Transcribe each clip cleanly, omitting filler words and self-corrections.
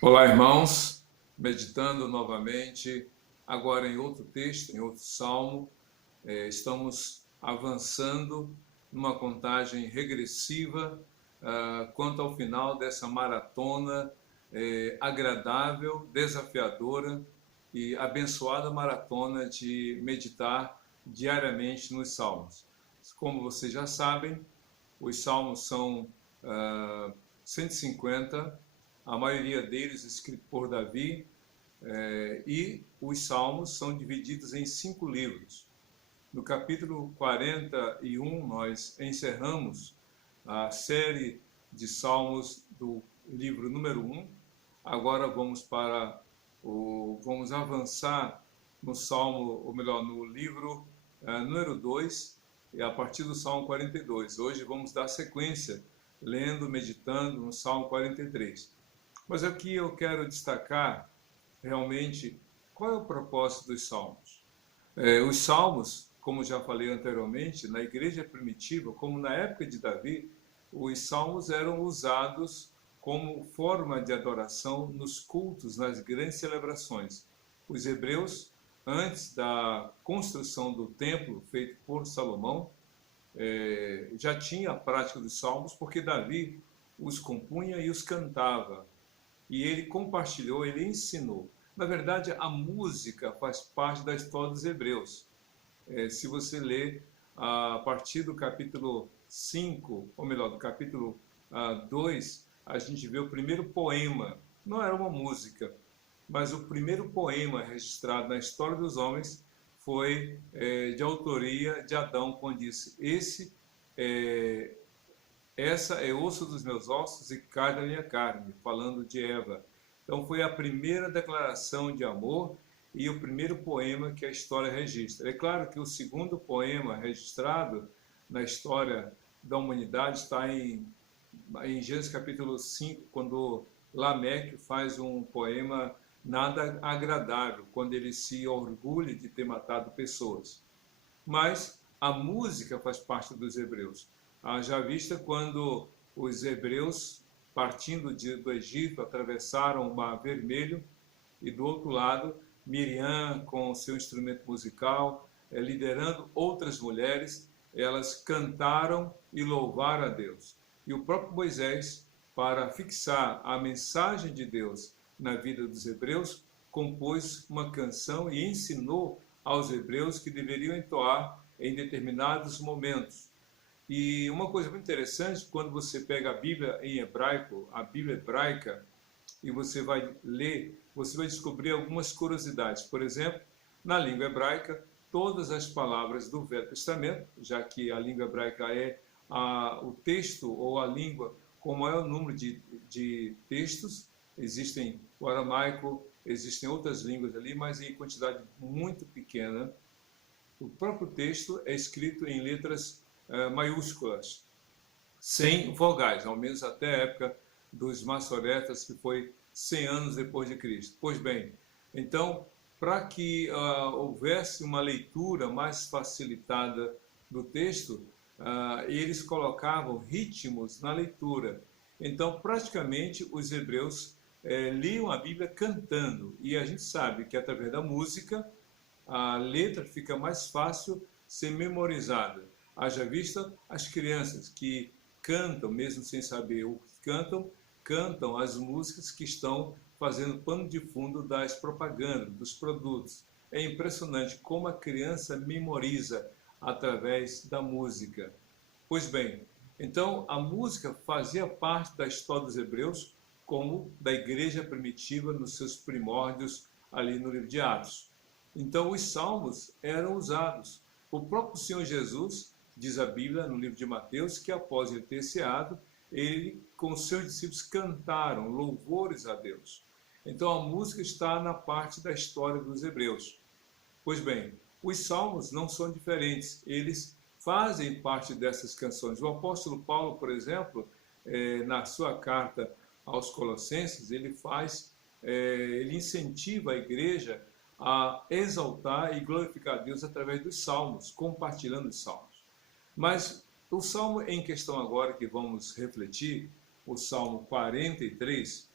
Olá, irmãos, meditando novamente, agora em outro texto, em outro salmo, estamos avançando numa contagem regressiva quanto ao final dessa maratona agradável, desafiadora e abençoada maratona de meditar diariamente nos salmos. Como vocês já sabem, os salmos são 150, a maioria deles escrito por Davi, e os salmos são divididos em 5 livros. No capítulo 41, nós encerramos a série de salmos do livro número 1. Agora vamos avançar no salmo, ou melhor, no livro número 2, e a partir do salmo 42. Hoje vamos dar sequência, lendo, meditando no salmo 43. Mas aqui eu quero destacar realmente qual é o propósito dos salmos. Os salmos, como já falei anteriormente, na igreja primitiva, como na época de Davi, os salmos eram usados como forma de adoração nos cultos, nas grandes celebrações. Os hebreus, antes da construção do templo feito por Salomão, já tinha a prática dos salmos, porque Davi os compunha e os cantava. E ele compartilhou, ele ensinou. Na verdade, a música faz parte da história dos hebreus. Se você ler a partir do capítulo 5, ou melhor, do capítulo 2, a gente vê o primeiro poema. Não era uma música, mas o primeiro poema registrado na história dos homens foi de autoria de Adão, quando disse: essa é osso dos meus ossos e carne da minha carne, falando de Eva. Então foi a primeira declaração de amor e o primeiro poema que a história registra. É claro que o segundo poema registrado na história da humanidade está em Gênesis capítulo 5, quando Lameque faz um poema nada agradável, quando ele se orgulha de ter matado pessoas. Mas a música faz parte dos hebreus. Já vista quando os hebreus, partindo do Egito, atravessaram o Mar Vermelho, e do outro lado, Miriam, com seu instrumento musical, liderando outras mulheres, elas cantaram e louvaram a Deus. E o próprio Moisés, para fixar a mensagem de Deus na vida dos hebreus, compôs uma canção e ensinou aos hebreus que deveriam entoar em determinados momentos. E uma coisa muito interessante, quando você pega a Bíblia em hebraico, a Bíblia hebraica, e você vai ler, você vai descobrir algumas curiosidades. Por exemplo, na língua hebraica, todas as palavras do Velho Testamento, já que a língua hebraica é o texto ou a língua com o maior número de textos, existem o aramaico, existem outras línguas ali, mas em quantidade muito pequena. O próprio texto é escrito em letras maiúsculas, sem vogais, ao menos até a época dos Massoretas, que foi 100 anos depois de Cristo. Pois bem, então, para que houvesse uma leitura mais facilitada do texto, eles colocavam ritmos na leitura. Então, praticamente, os hebreus liam a Bíblia cantando, e a gente sabe que através da música, a letra fica mais fácil ser memorizada. Haja vista as crianças que cantam, mesmo sem saber o que cantam as músicas que estão fazendo pano de fundo das propagandas, dos produtos. É impressionante como a criança memoriza através da música. Pois bem, então a música fazia parte da história dos hebreus, como da igreja primitiva nos seus primórdios ali no livro de Atos. Então os salmos eram usados. O próprio Senhor Jesus, diz a Bíblia no livro de Mateus, que após ele ter ceado, ele com seus discípulos cantaram louvores a Deus. Então a música está na parte da história dos hebreus. Pois bem, os salmos não são diferentes, eles fazem parte dessas canções. O apóstolo Paulo, por exemplo, na sua carta aos Colossenses, ele incentiva a igreja a exaltar e glorificar a Deus através dos salmos, compartilhando os salmos. Mas o salmo em questão agora que vamos refletir, o Salmo 43,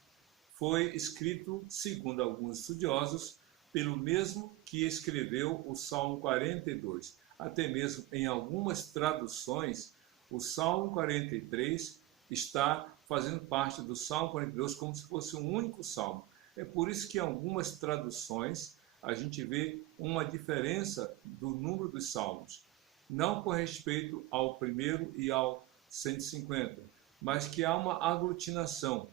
foi escrito, segundo alguns estudiosos, pelo mesmo que escreveu o Salmo 42. Até mesmo em algumas traduções, o Salmo 43 está fazendo parte do Salmo 42 como se fosse um único salmo. É por isso que em algumas traduções a gente vê uma diferença do número dos salmos. Não com respeito ao primeiro e ao 150, mas que há uma aglutinação,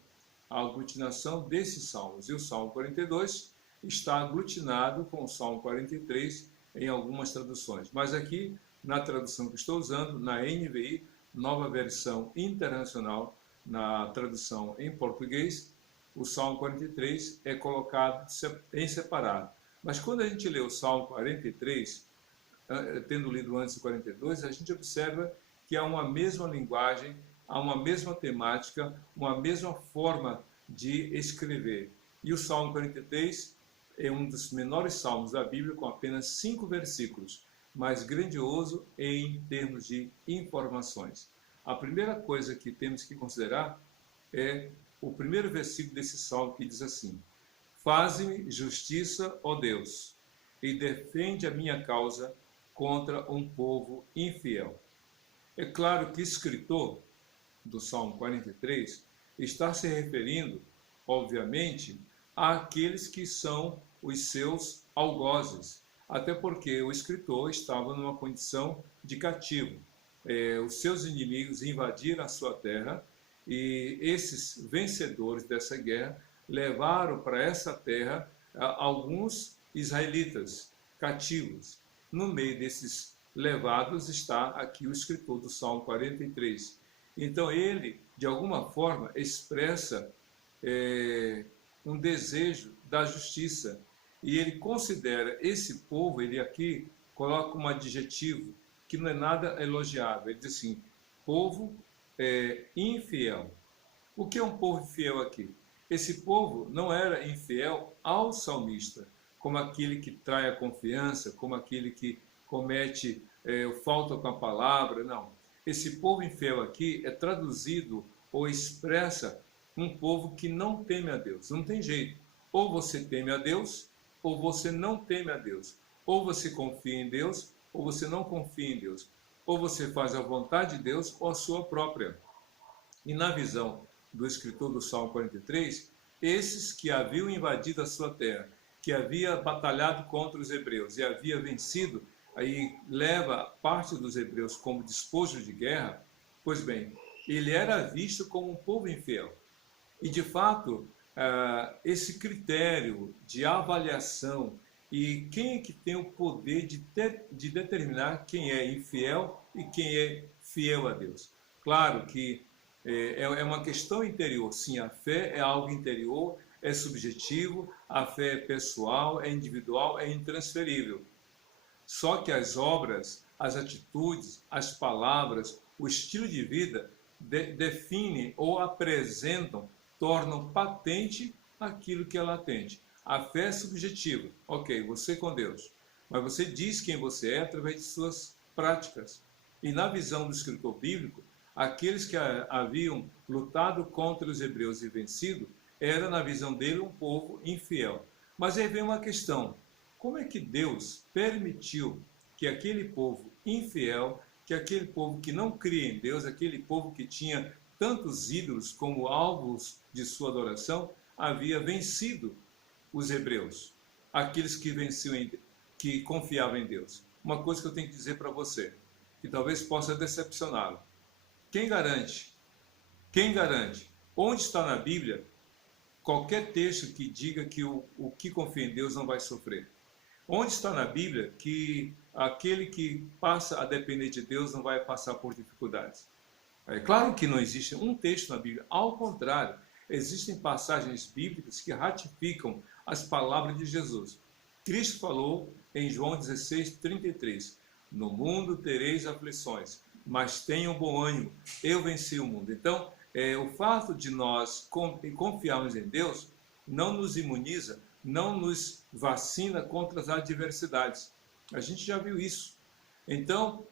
a aglutinação desses salmos. E o Salmo 42 está aglutinado com o Salmo 43 em algumas traduções. Mas aqui, na tradução que estou usando, na NVI, Nova Versão Internacional, na tradução em português, o Salmo 43 é colocado em separado. Mas quando a gente lê o Salmo 43, tendo lido antes o 42, a gente observa que há uma mesma linguagem, há uma mesma temática, uma mesma forma de escrever. E o Salmo 43 é um dos menores salmos da Bíblia, com apenas 5 versículos, mas grandioso em termos de informações. A primeira coisa que temos que considerar é o primeiro versículo desse salmo, que diz assim: Faze-me justiça, ó Deus, e defende a minha causa contra um povo infiel. É claro que o escritor do Salmo 43 está se referindo, obviamente, àqueles que são os seus algozes, até porque o escritor estava numa condição de cativo. Os seus inimigos invadiram a sua terra e esses vencedores dessa guerra levaram para essa terra alguns israelitas cativos. No meio desses levados está aqui o escritor do Salmo 43. Então ele, de alguma forma, expressa um desejo da justiça. E ele considera esse povo, ele aqui coloca um adjetivo que não é nada elogiável. Ele diz assim: povo infiel. O que é um povo infiel aqui? Esse povo não era infiel ao salmista, como aquele que trai a confiança, como aquele que comete falta com a palavra, não. Esse povo infiel aqui é traduzido ou expressa um povo que não teme a Deus. Não tem jeito. Ou você teme a Deus, ou você não teme a Deus. Ou você confia em Deus, ou você não confia em Deus. Ou você faz a vontade de Deus ou a sua própria. E na visão do escritor do Salmo 43, esses que haviam invadido a sua terra, que havia batalhado contra os hebreus e havia vencido, aí leva parte dos hebreus como despojo de guerra, pois bem, ele era visto como um povo infiel. E de fato, esse critério de avaliação e quem é que tem o poder de determinar quem é infiel e quem é fiel a Deus. Claro que é uma questão interior. Sim, a fé é algo interior, é subjetivo, a fé é pessoal, é individual, é intransferível. Só que as obras, as atitudes, as palavras, o estilo de vida definem ou apresentam, tornam patente aquilo que é latente. A fé é subjetiva. Ok, você com Deus. Mas você diz quem você é através de suas práticas. E na visão do escritor bíblico, aqueles que haviam lutado contra os hebreus e vencido, era na visão dele um povo infiel. Mas aí vem uma questão: como é que Deus permitiu que aquele povo infiel, que aquele povo que não cria em Deus, aquele povo que tinha tantos ídolos como alvos de sua adoração, havia vencido os hebreus, aqueles que venciam, que confiavam em Deus? Uma coisa que eu tenho que dizer para você, que talvez possa decepcioná-lo: quem garante? Quem garante? Onde está na Bíblia qualquer texto que diga que o que confia em Deus não vai sofrer? Onde está na Bíblia que aquele que passa a depender de Deus não vai passar por dificuldades? É claro que não existe um texto na Bíblia. Ao contrário, existem passagens bíblicas que ratificam as palavras de Jesus. Cristo falou em João 16:33: no mundo tereis aflições, mas tenham bom ânimo, eu venci o mundo. Então, o fato de nós confiarmos em Deus não nos imuniza, não nos vacina contra as adversidades. A gente já viu isso. Então,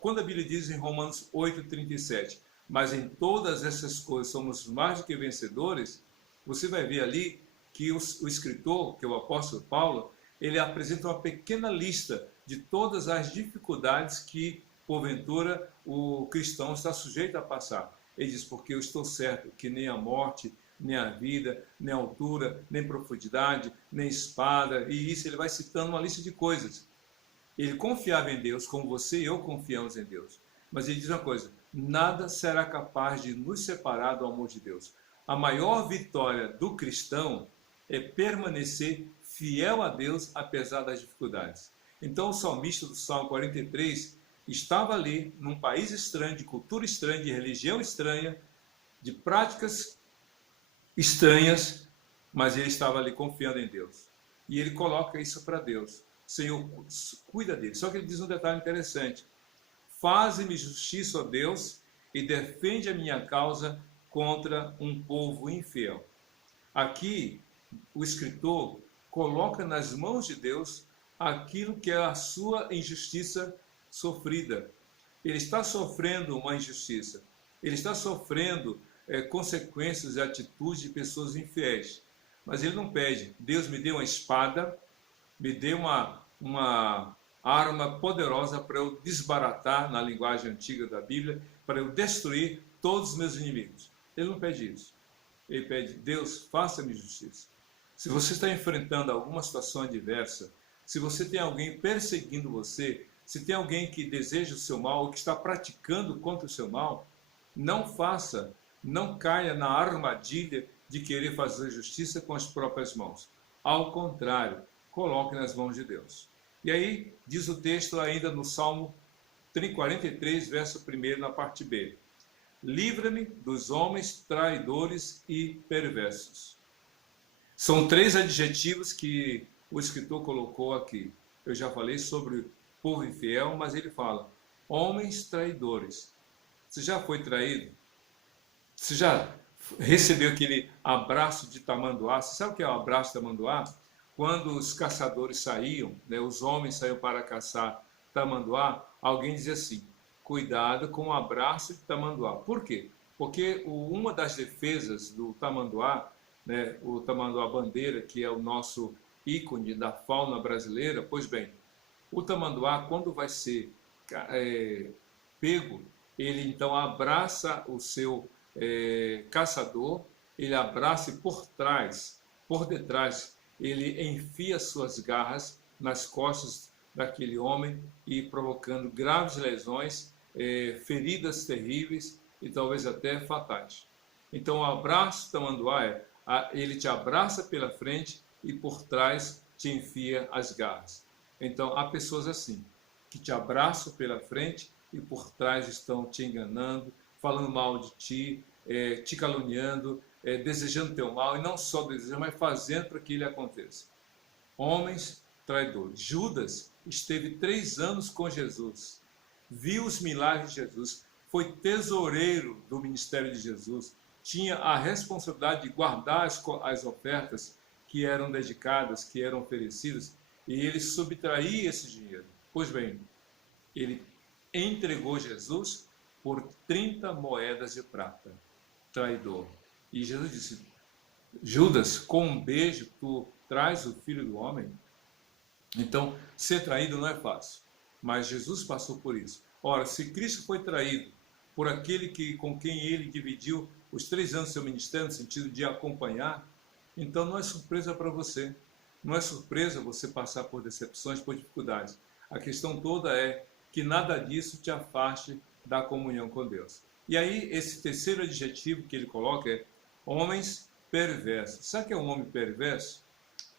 quando a Bíblia diz em Romanos 8:37, mas em todas essas coisas somos mais do que vencedores, você vai ver ali que o escritor, que é o apóstolo Paulo, ele apresenta uma pequena lista de todas as dificuldades que, porventura, o cristão está sujeito a passar. Ele diz, porque eu estou certo que nem a morte, nem a vida, nem a altura, nem profundidade, nem espada, e isso ele vai citando uma lista de coisas. Ele confiava em Deus, como você e eu confiamos em Deus. Mas ele diz uma coisa, nada será capaz de nos separar do amor de Deus. A maior vitória do cristão é permanecer fiel a Deus apesar das dificuldades. Então o salmista do Salmo 43 estava ali, num país estranho, de cultura estranha, de religião estranha, de práticas estranhas, mas ele estava ali confiando em Deus. E ele coloca isso para Deus. Senhor, cuida dele. Só que ele diz um detalhe interessante. Faze-me justiça, ó Deus, e defende a minha causa contra um povo infiel. Aqui, o escritor coloca nas mãos de Deus aquilo que é a sua injustiça sofrida. Ele está sofrendo uma injustiça. Ele está sofrendo consequências e atitudes de pessoas infiéis. Mas ele não pede, Deus me dê uma espada, me dê uma arma poderosa para eu desbaratar, na linguagem antiga da Bíblia, para eu destruir todos os meus inimigos. Ele não pede isso. Ele pede, Deus, faça-me justiça. Se você está enfrentando alguma situação adversa, se você tem alguém perseguindo você, se tem alguém que deseja o seu mal ou que está praticando contra o seu mal, não faça, não caia na armadilha de querer fazer justiça com as próprias mãos. Ao contrário, coloque nas mãos de Deus. E aí, diz o texto ainda no Salmo 43, verso 1, na parte B. Livra-me dos homens traidores e perversos. São 3 adjetivos que o escritor colocou aqui. Eu já falei sobre o povo infiel, mas ele fala, homens traidores. Você já foi traído? Você já recebeu aquele abraço de tamanduá? Você sabe o que é o abraço de tamanduá? Quando os caçadores saíam, né, os homens saíam para caçar tamanduá, alguém dizia assim, cuidado com o abraço de tamanduá. Por quê? Porque uma das defesas do tamanduá, né, o tamanduá bandeira, que é o nosso ícone da fauna brasileira, pois bem, o tamanduá, quando vai ser pego, ele então abraça o seu caçador, ele abraça e por detrás, ele enfia suas garras nas costas daquele homem e provocando graves lesões, feridas terríveis e talvez até fatais. Então o abraço tamanduá ele te abraça pela frente e por trás te enfia as garras. Então há pessoas assim, que te abraçam pela frente e por trás estão te enganando, falando mal de ti, te caluniando, desejando teu mal, e não só desejando, mas fazendo para que ele aconteça. Homens traidores. Judas esteve 3 anos com Jesus, viu os milagres de Jesus, foi tesoureiro do ministério de Jesus, tinha a responsabilidade de guardar as ofertas que eram dedicadas, que eram oferecidas, e ele subtraía esse dinheiro. Pois bem, ele entregou Jesus por 30 moedas de prata. Traidor. E Jesus disse, Judas, com um beijo tu traz o Filho do Homem? Então, ser traído não é fácil, mas Jesus passou por isso. Ora, se Cristo foi traído por aquele com quem ele dividiu os 3 anos do seu ministério, no sentido de acompanhar, então não é surpresa para você. Não é surpresa você passar por decepções, por dificuldades. A questão toda é que nada disso te afaste da comunhão com Deus. E aí, esse terceiro adjetivo que ele coloca é homens perversos. Sabe o que é um homem perverso?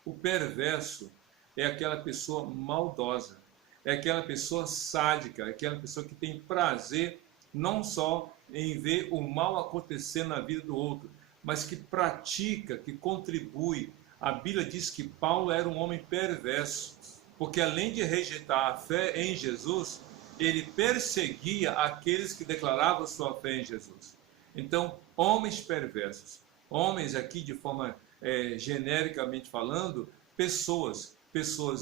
O perverso é aquela pessoa maldosa, é aquela pessoa sádica, é aquela pessoa que tem prazer não só em ver o mal acontecer na vida do outro, mas que pratica, que contribui. A Bíblia diz que Paulo era um homem perverso, porque além de rejeitar a fé em Jesus, ele perseguia aqueles que declaravam sua fé em Jesus. Então, homens perversos, homens aqui de forma genericamente falando, pessoas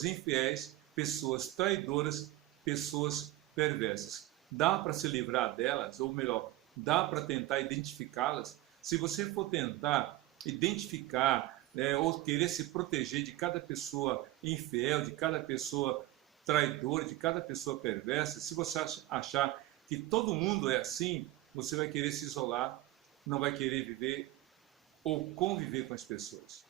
infiéis, pessoas traidoras, pessoas perversas. Dá para se livrar delas, ou melhor, dá para tentar identificá-las? Se você for tentar identificar, né, ou querer se proteger de cada pessoa infiel, de cada pessoa traidora, de cada pessoa perversa, se você achar que todo mundo é assim, você vai querer se isolar, não vai querer viver ou conviver com as pessoas.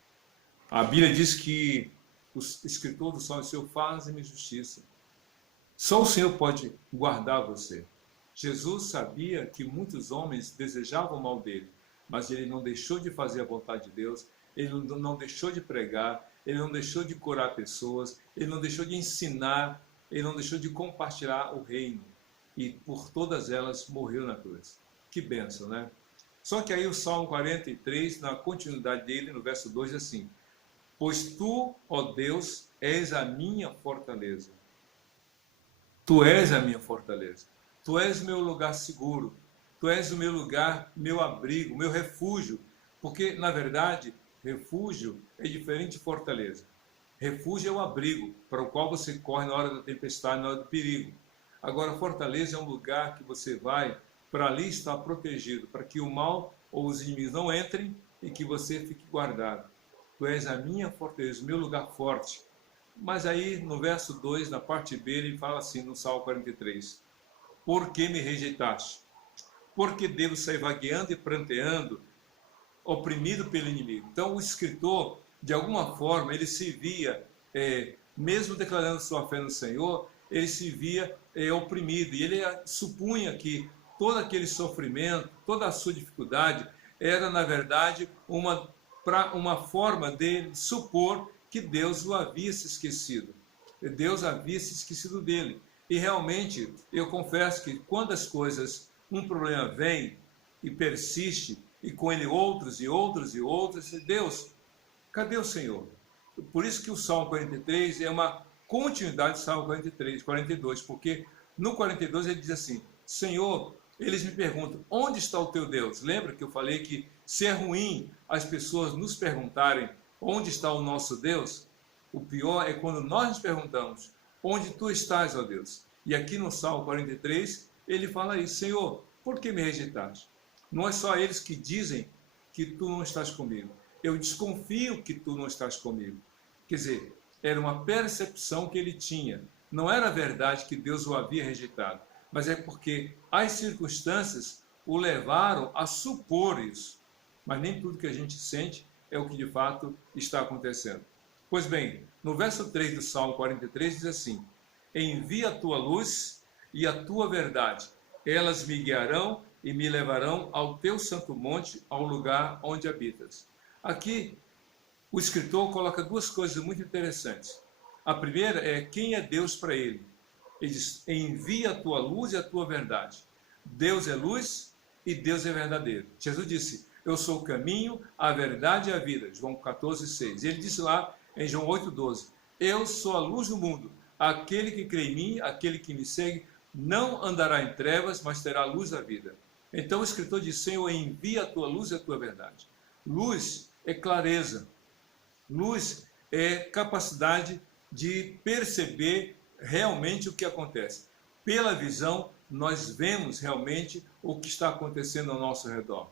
A Bíblia diz que o escritor do Salmo diz: faz-me justiça. Só o Senhor pode guardar você. Jesus sabia que muitos homens desejavam o mal dele, mas ele não deixou de fazer a vontade de Deus, ele não deixou de pregar, ele não deixou de curar pessoas, ele não deixou de ensinar, ele não deixou de compartilhar o reino. E por todas elas morreu na cruz. Que bênção, né? Só que aí o Salmo 43, na continuidade dele, no verso 2, diz assim: pois tu, ó Deus, és a minha fortaleza. Tu és a minha fortaleza. Tu és meu lugar seguro. Tu és o meu lugar, meu abrigo, meu refúgio. Porque, na verdade, refúgio é diferente de fortaleza. Refúgio é o abrigo para o qual você corre na hora da tempestade, na hora do perigo. Agora, fortaleza é um lugar que você vai para ali estar protegido, para que o mal ou os inimigos não entrem e que você fique guardado. Tu és a minha fortaleza, o meu lugar forte. Mas aí, no verso 2, na parte B, ele fala assim, no Salmo 43, por que me rejeitaste? Porque devo sair vagueando e pranteando, oprimido pelo inimigo. Então, o escritor, de alguma forma, ele se via, mesmo declarando sua fé no Senhor, ele se via oprimido. E ele supunha que todo aquele sofrimento, toda a sua dificuldade, era, na verdade, uma forma de supor que Deus o havia se esquecido. Deus havia se esquecido dele. E realmente, eu confesso que quando as coisas, um problema vem e persiste, e com ele outros e outros e outros, Deus, cadê o Senhor? Por isso que o Salmo 43 é uma continuidade do Salmo 43, 42, porque no 42 ele diz assim: Senhor, eles me perguntam, onde está o teu Deus? Lembra que eu falei que se é ruim as pessoas nos perguntarem onde está o nosso Deus? O pior é quando nós nos perguntamos, onde tu estás, ó Deus? E aqui no Salmo 43, ele fala isso: Senhor, por que me rejeitaste? Não é só eles que dizem que tu não estás comigo. Eu desconfio que tu não estás comigo. Quer dizer, era uma percepção que ele tinha. Não era verdade que Deus o havia rejeitado, mas é porque as circunstâncias o levaram a supor isso. Mas nem tudo que a gente sente é o que de fato está acontecendo. Pois bem, no verso 3 do Salmo 43 diz assim: envia a tua luz e a tua verdade, elas me guiarão e me levarão ao teu santo monte, ao lugar onde habitas. Aqui, o escritor coloca duas coisas muito interessantes. A primeira é quem é Deus para ele. Ele diz: envia a tua luz e a tua verdade. Deus é luz e Deus é verdadeiro. Jesus disse: eu sou o caminho, a verdade e a vida. João 14,6. Ele disse lá em João 8,12: eu sou a luz do mundo. Aquele que crê em mim, aquele que me segue, não andará em trevas, mas terá a luz da vida. Então o escritor diz: Senhor, envia a tua luz e a tua verdade. Luz é clareza. Luz é capacidade de perceber realmente o que acontece. Pela visão, nós vemos realmente o que está acontecendo ao nosso redor.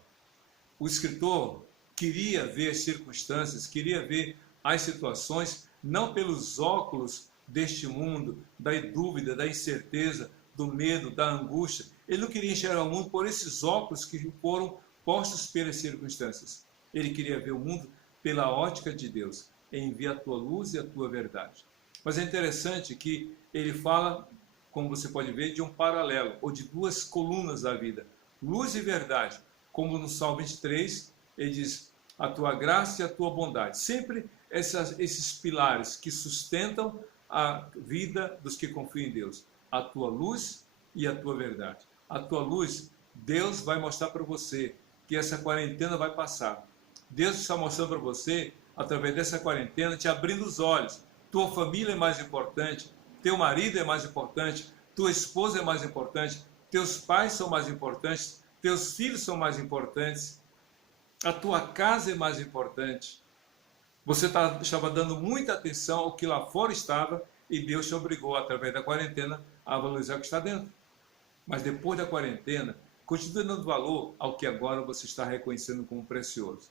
O escritor queria ver as circunstâncias, queria ver as situações, não pelos óculos deste mundo, da dúvida, da incerteza, do medo, da angústia. Ele não queria enxergar o mundo por esses óculos que foram postos pelas circunstâncias. Ele queria ver o mundo pela ótica de Deus. Envia a tua luz e a tua verdade. Mas é interessante que ele fala, como você pode ver, de um paralelo, ou de duas colunas da vida. Luz e verdade. Como no Salmo 23, ele diz: a tua graça e a tua bondade. Sempre esses pilares que sustentam a vida dos que confiam em Deus. A tua luz e a tua verdade. A tua luz, Deus vai mostrar para você que essa quarentena vai passar. Deus está mostrando para você, através dessa quarentena, te abrindo os olhos. Tua família é mais importante, teu marido é mais importante, tua esposa é mais importante, teus pais são mais importantes, teus filhos são mais importantes, a tua casa é mais importante. Você estava dando muita atenção ao que lá fora estava e Deus te obrigou, através da quarentena, a valorizar o que está dentro. Mas depois da quarentena, continue dando valor ao que agora você está reconhecendo como precioso.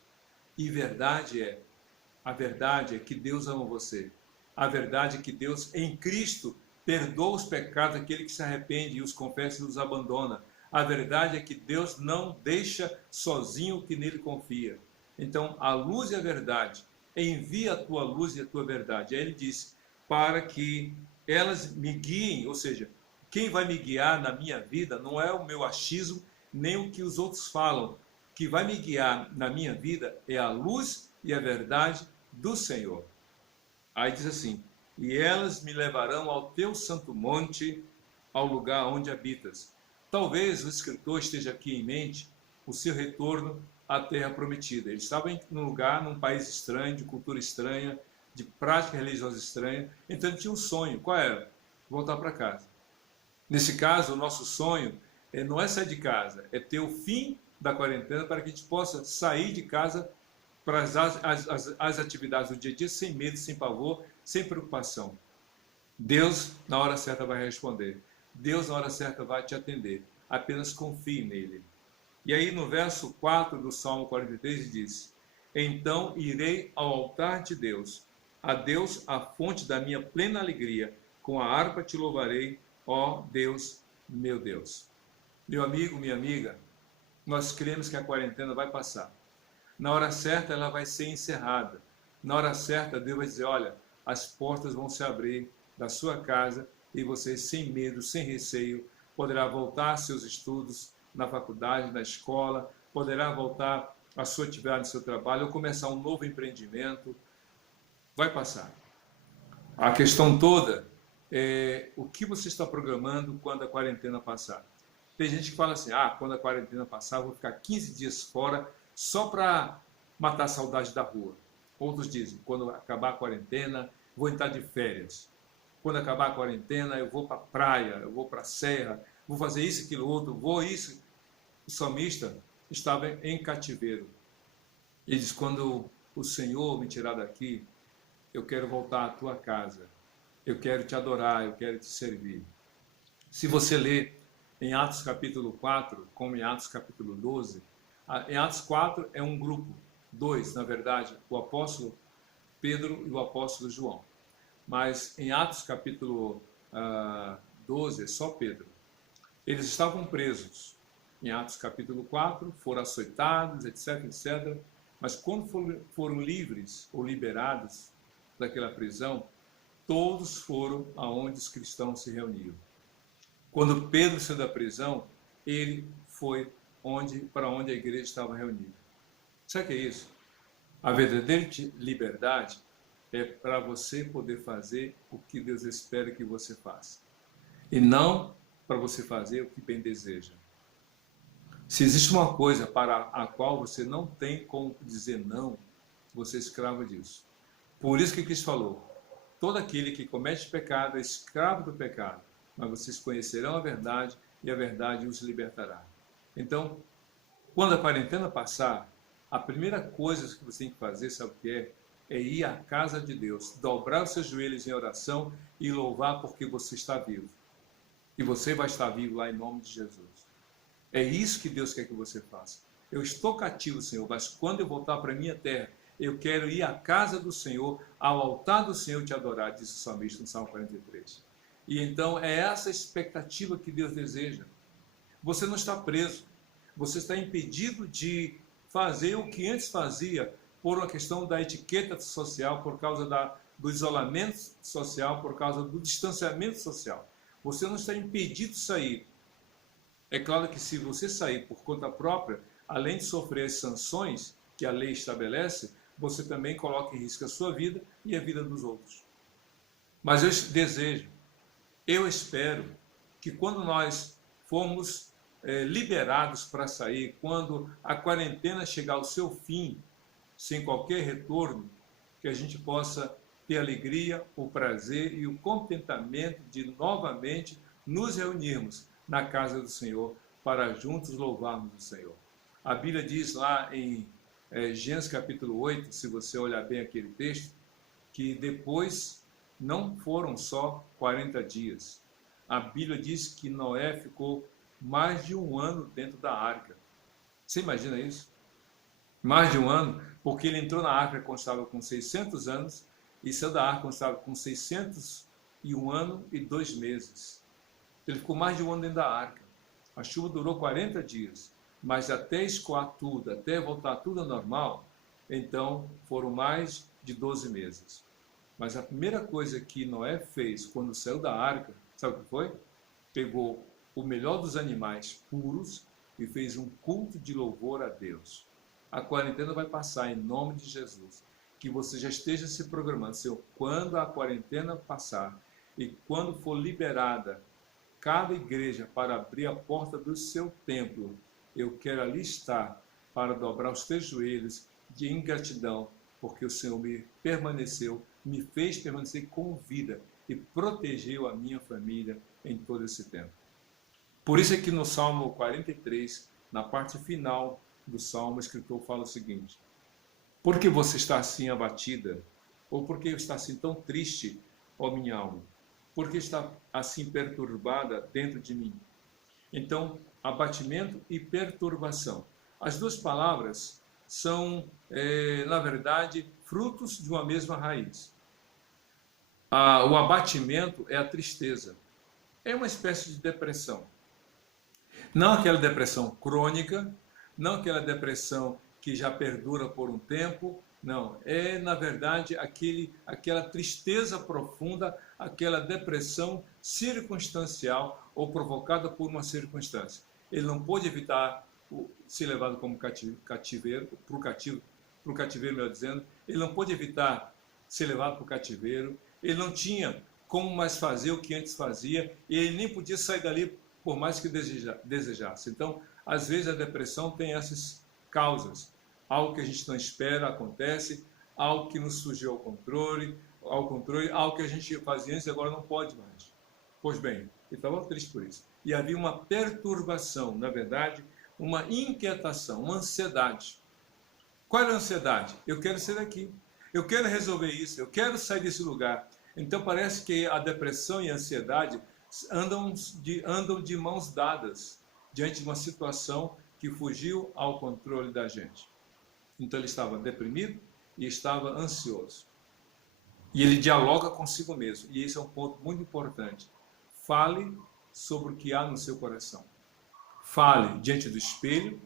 E a verdade é que Deus ama você. A verdade é que Deus, em Cristo, perdoa os pecados daquele que se arrepende e os confessa e os abandona. A verdade é que Deus não deixa sozinho o que nele confia. Então, a luz e a verdade, envia a tua luz e a tua verdade. Aí ele diz, para que elas me guiem, ou seja, quem vai me guiar na minha vida não é o meu achismo, nem o que os outros falam. O que vai me guiar na minha vida é a luz e a verdade do Senhor. Aí diz assim, e elas me levarão ao teu santo monte, ao lugar onde habitas. Talvez o escritor esteja aqui em mente o seu retorno à terra prometida. Ele estava num lugar, num país estranho, de cultura estranha, de prática religiosa estranha, então ele tinha um sonho. Qual era? Voltar para casa. Nesse caso, o nosso sonho não é sair de casa, é ter o fim da quarentena para que a gente possa sair de casa para as atividades do dia a dia sem medo, sem pavor, sem preocupação. Deus, na hora certa, vai responder. Deus, na hora certa, vai te atender. Apenas confie nele. E aí, no verso 4 do Salmo 43, diz, então irei ao altar de Deus, a Deus, a fonte da minha plena alegria, com a harpa te louvarei, ó Deus, meu Deus. Meu amigo, minha amiga, nós cremos que a quarentena vai passar. Na hora certa, ela vai ser encerrada. Na hora certa, Deus vai dizer, olha, as portas vão se abrir da sua casa e você, sem medo, sem receio, poderá voltar aos seus estudos na faculdade, na escola, poderá voltar à sua atividade, ao seu trabalho, ou começar um novo empreendimento. Vai passar. A questão toda é o que você está programando quando a quarentena passar. Tem gente que fala assim, quando a quarentena passar, eu vou ficar 15 dias fora só para matar a saudade da rua. Outros dizem, quando acabar a quarentena, vou entrar de férias. Quando acabar a quarentena, eu vou para a praia, eu vou para a serra, vou fazer isso, aquilo, outro, vou isso. O salmista estava em cativeiro. Ele diz, quando o Senhor me tirar daqui, eu quero voltar à tua casa. Eu quero te adorar, eu quero te servir. Se você ler em Atos capítulo 4, como em Atos capítulo 12, em Atos 4 é um grupo, dois, na verdade, o apóstolo Pedro e o apóstolo João. Mas em Atos capítulo 12 é só Pedro. Eles estavam presos. Em Atos capítulo 4, foram açoitados, etc, etc. Mas quando foram livres ou liberados daquela prisão, todos foram aonde os cristãos se reuniam. Quando Pedro saiu da prisão, ele foi para onde a igreja estava reunida. Sabe o que é isso? A verdadeira liberdade é para você poder fazer o que Deus espera que você faça. E não para você fazer o que bem deseja. Se existe uma coisa para a qual você não tem como dizer não, você é escravo disso. Por isso que Cristo falou, todo aquele que comete pecado é escravo do pecado, mas vocês conhecerão a verdade e a verdade os libertará. Então, quando a quarentena passar, a primeira coisa que você tem que fazer, sabe o que é? É ir à casa de Deus, dobrar os seus joelhos em oração e louvar porque você está vivo. E você vai estar vivo lá em nome de Jesus. É isso que Deus quer que você faça. Eu estou cativo, Senhor, mas quando eu voltar para a minha terra, eu quero ir à casa do Senhor, ao altar do Senhor te adorar, disse o salmista no Salmo 43. E então é essa expectativa que Deus deseja. Você não está preso. Você está impedido de fazer o que antes fazia por uma questão da etiqueta social, por causa do isolamento social, por causa do distanciamento social. Você não está impedido de sair. É claro que se você sair por conta própria, além de sofrer as sanções que a lei estabelece, você também coloca em risco a sua vida e a vida dos outros. Mas eu desejo, eu espero que quando nós formos liberados para sair, quando a quarentena chegar ao seu fim, sem qualquer retorno, que a gente possa ter alegria, o prazer e o contentamento de novamente nos reunirmos na casa do Senhor para juntos louvarmos o Senhor. A Bíblia diz lá em Gênesis capítulo 8, se você olhar bem aquele texto, que depois não foram só 40 dias. A Bíblia diz que Noé ficou mais de um ano dentro da arca. Você imagina isso? Mais de um ano? porque ele entrou na arca quando estava com 600 anos e saiu da arca quando estava com 601 ano e 2 meses. Ele ficou mais de um ano dentro da arca. A chuva durou 40 dias, mas até escoar tudo, até voltar tudo ao normal, então foram mais de 12 meses. Mas a primeira coisa que Noé fez quando saiu da arca, sabe o que foi? Pegou o melhor dos animais puros e fez um culto de louvor a Deus. A quarentena vai passar em nome de Jesus. Que você já esteja se programando. Quando a quarentena passar e quando for liberada cada igreja para abrir a porta do seu templo, eu quero ali estar para dobrar os teus joelhos de ingratidão, porque o Senhor me fez permanecer com vida e protegeu a minha família em todo esse tempo. Por isso é que no Salmo 43, na parte final do Salmo, o escritor fala o seguinte: por que você está assim abatida? Ou por que está assim tão triste, ó minha alma? Por que está assim perturbada dentro de mim? Então, abatimento e perturbação. As duas palavras são, na verdade, frutos de uma mesma raiz. O abatimento é a tristeza. É uma espécie de depressão. Não aquela depressão crônica, não aquela depressão que já perdura por um tempo, não. É, na verdade, aquela tristeza profunda, aquela depressão circunstancial ou provocada por uma circunstância. Ele não pôde evitar ser levado como cativeiro, para o cativeiro, melhor dizendo. Ele não pôde evitar ser levado para o cativeiro. Ele não tinha como mais fazer o que antes fazia e ele nem podia sair dali por mais que desejasse. Então, às vezes a depressão tem essas causas. Algo que a gente não espera acontece, algo que nos fugiu ao controle, algo que a gente fazia antes e agora não pode mais. Pois bem, ele estava triste por isso. E havia uma perturbação, na verdade, uma inquietação, uma ansiedade. Qual era a ansiedade? Eu quero ser daqui, eu quero resolver isso, eu quero sair desse lugar. Então parece que a depressão e a ansiedade andam de mãos dadas diante de uma situação que fugiu ao controle da gente. Então ele estava deprimido e estava ansioso. E ele dialoga consigo mesmo. E esse é um ponto muito importante. Fale sobre o que há no seu coração. Fale diante do espelho,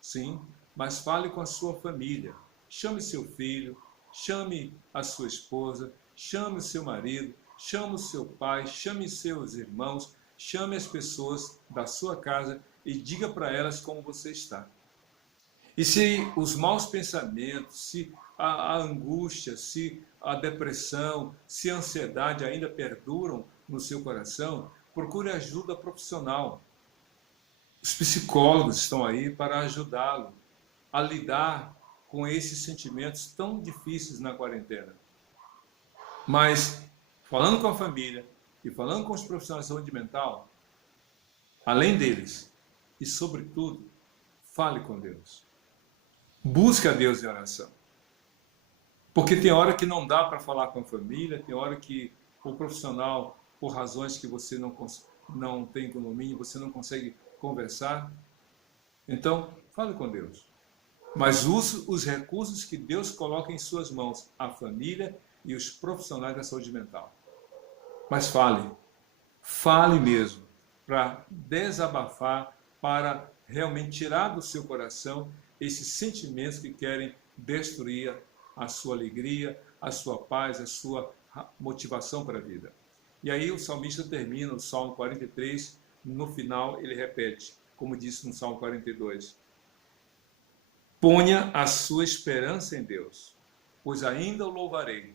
sim, mas fale com a sua família. Chame seu filho, chame a sua esposa, chame o seu marido, chame o seu pai, chame seus irmãos, chame as pessoas da sua casa e diga para elas como você está. E se os maus pensamentos, se a angústia, se a depressão, se a ansiedade ainda perduram no seu coração, procure ajuda profissional. Os psicólogos estão aí para ajudá-lo a lidar com esses sentimentos tão difíceis na quarentena. Mas, falando com a família e falando com os profissionais de saúde mental, além deles, e sobretudo, fale com Deus. Busque a Deus em oração. Porque tem hora que não dá para falar com a família, tem hora que o profissional, por razões que você não tem domínio, você não consegue conversar. Então, fale com Deus. Mas use os recursos que Deus coloca em suas mãos, a família e os profissionais da saúde mental. Mas fale mesmo, para desabafar, para realmente tirar do seu coração esses sentimentos que querem destruir a sua alegria, a sua paz, a sua motivação para a vida. E aí o salmista termina o Salmo 43, no final ele repete, como disse no Salmo 42. Ponha a sua esperança em Deus, pois ainda o louvarei.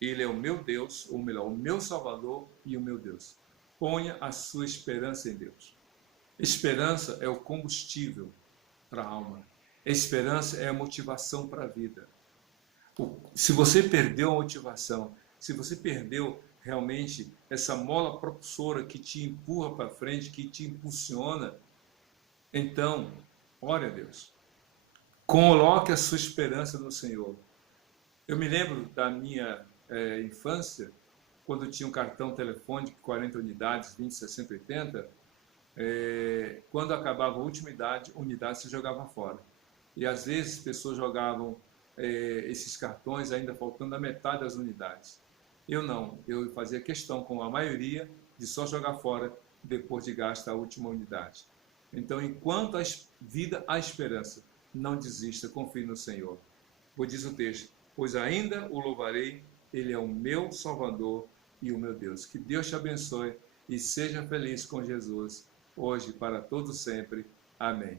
Ele é o meu Deus, ou melhor, o meu Salvador e o meu Deus. Ponha a sua esperança em Deus. Esperança é o combustível para a alma. A esperança é a motivação para a vida. Se você perdeu a motivação, se você perdeu realmente essa mola propulsora que te empurra para frente, que te impulsiona, então, ore a Deus. Coloque a sua esperança no Senhor. Eu me lembro da minha infância, quando eu tinha um cartão telefônico, 40 unidades, 20, 60, 80, quando acabava a última unidade se jogava fora. E às vezes pessoas jogavam esses cartões ainda faltando a metade das unidades. Eu não, eu fazia questão, com a maioria, de só jogar fora depois de gastar a última unidade. Então, enquanto há vida, há esperança. Não desista, confie no Senhor. Pois diz o texto, pois ainda o louvarei, Ele é o meu Salvador e o meu Deus. Que Deus te abençoe e seja feliz com Jesus, hoje e para todo sempre. Amém.